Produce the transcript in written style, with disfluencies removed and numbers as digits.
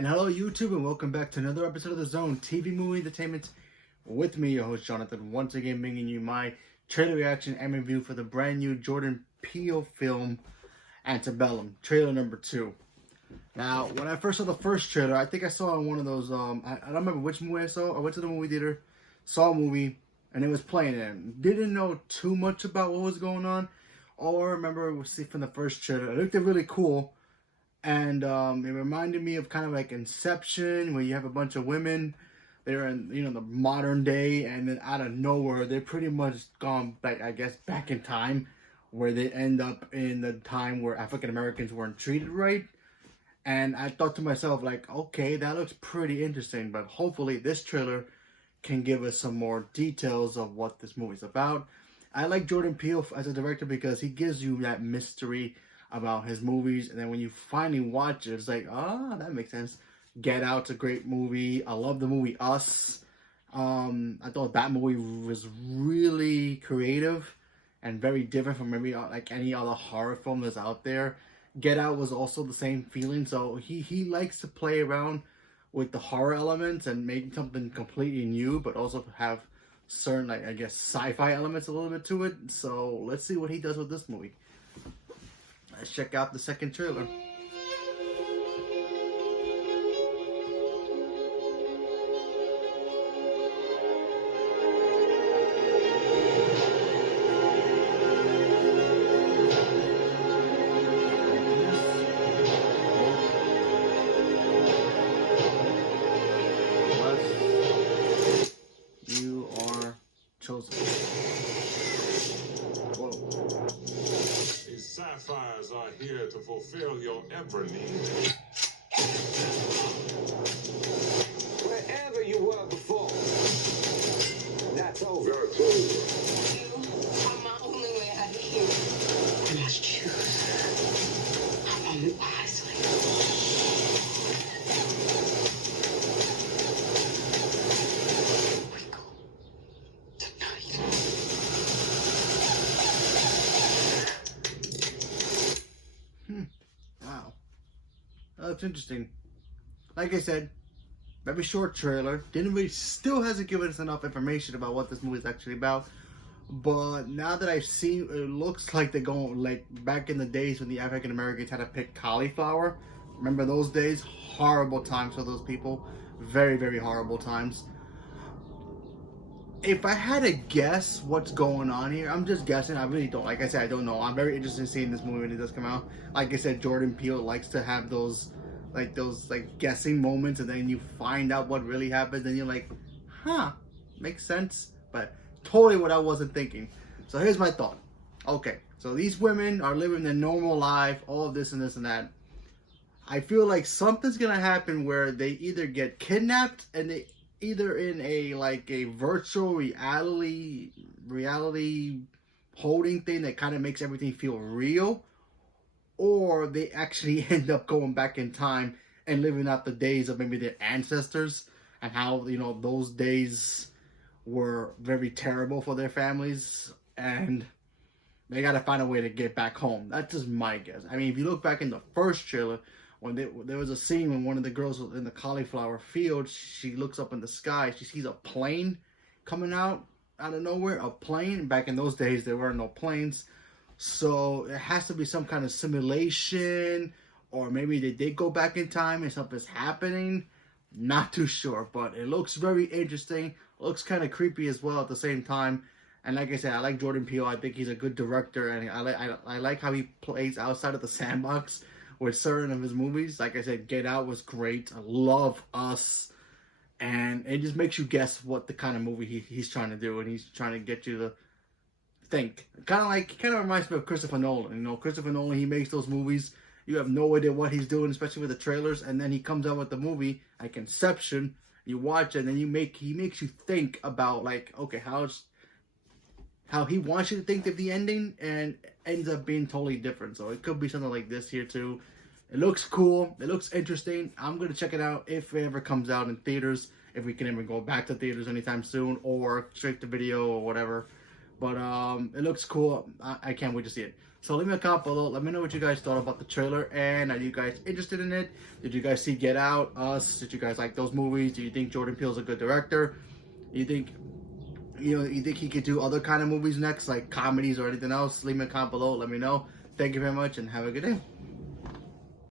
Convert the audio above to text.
And hello YouTube, and welcome back to another episode of The Zone TV Movie Entertainment with me, your host Jonathan, once again bringing you my trailer reaction and review for the brand new Jordan Peele film Antebellum, trailer number 2. Now, when I first saw the first trailer, I think I saw on one of those, I don't remember which movie I saw. I went to the movie theater, saw a movie, and it was playing it. Didn't know too much about what was going on. All I remember was see from the first trailer. It looked really cool. And it reminded me of kind of like Inception, where you have a bunch of women. They're in, the modern day, and then out of nowhere, they're pretty much gone back, I guess, back in time, where they end up in the time where African Americans weren't treated right. And I thought to myself, like, okay, that looks pretty interesting, but hopefully this trailer can give us some more details of what this movie's about. I like Jordan Peele as a director because he gives you that mystery about his movies, and then when you finally watch it, it's like, that makes sense. Get Out's a great movie. I love the movie Us. I thought that movie was really creative and very different from maybe like any other horror film that's out there. Get Out was also the same feeling, so he likes to play around with the horror elements and make something completely new, but also have certain, like, I guess, sci-fi elements a little bit to it. So let's see what he does with this movie. Let's check out the second trailer. You are chosen. Whoa. These sapphires are here to fulfill your every need. Wherever you were before, that's over. You are my only way out of here. And I choose my moment wisely. We go tonight. Wow. That's interesting. Like I said, very short trailer. Still hasn't given us enough information about what this movie is actually about. But now that I've seen, it looks like they're going like back in the days when the African Americans had to pick cauliflower. Remember those days? Horrible times for those people. Very, very horrible times. If I had to guess what's going on here, I'm just guessing. I really don't. Like I said, I don't know. I'm very interested in seeing this movie when it does come out. Like I said, Jordan Peele likes to have those guessing moments, and then you find out what really happens, and you're like, huh, makes sense. But totally what I wasn't thinking. So here's my thought. Okay, so these women are living their normal life, all of this and this and that. I feel like something's gonna happen where they either get kidnapped and they either in a virtual reality holding thing that kind of makes everything feel real, or they actually end up going back in time and living out the days of maybe their ancestors and how, those days were very terrible for their families and they got to find a way to get back home. That's just my guess. I mean, if you look back in the first trailer, when there was a scene when one of the girls was in the cauliflower field, she looks up in the sky, she sees a plane coming out of nowhere, a plane. Back in those days, there were no planes. So it has to be some kind of simulation, or maybe they did go back in time and something's happening. Not too sure, but it looks very interesting. Looks kind of creepy as well at the same time. And like I said, I like Jordan Peele. I think he's a good director, and I like how he plays outside of the sandbox with certain of his movies. Like I said, Get Out was great. I love Us. And it just makes you guess what the kind of movie he's trying to do, and he's trying to get you to think. Kind of reminds me of Christopher Nolan. Christopher Nolan, he makes those movies. You have no idea what he's doing, especially with the trailers, and then he comes out with the movie like Inception. You watch it, and he makes you think about, like, okay, how he wants you to think of the ending, and ends up being totally different. So it could be something like this here too. It looks cool. It looks interesting. I'm going to check it out if it ever comes out in theaters. If we can ever go back to theaters anytime soon, or straight to video or whatever. But it looks cool. I can't wait to see it. So leave me a comment below. Let me know what you guys thought about the trailer, and are you guys interested in it? Did you guys see Get Out, Us? Did you guys like those movies? Do you think Jordan Peele's a good director? You think he could do other kind of movies next, like comedies or anything else? Leave me a comment below. Let me know. Thank you very much, and have a good day.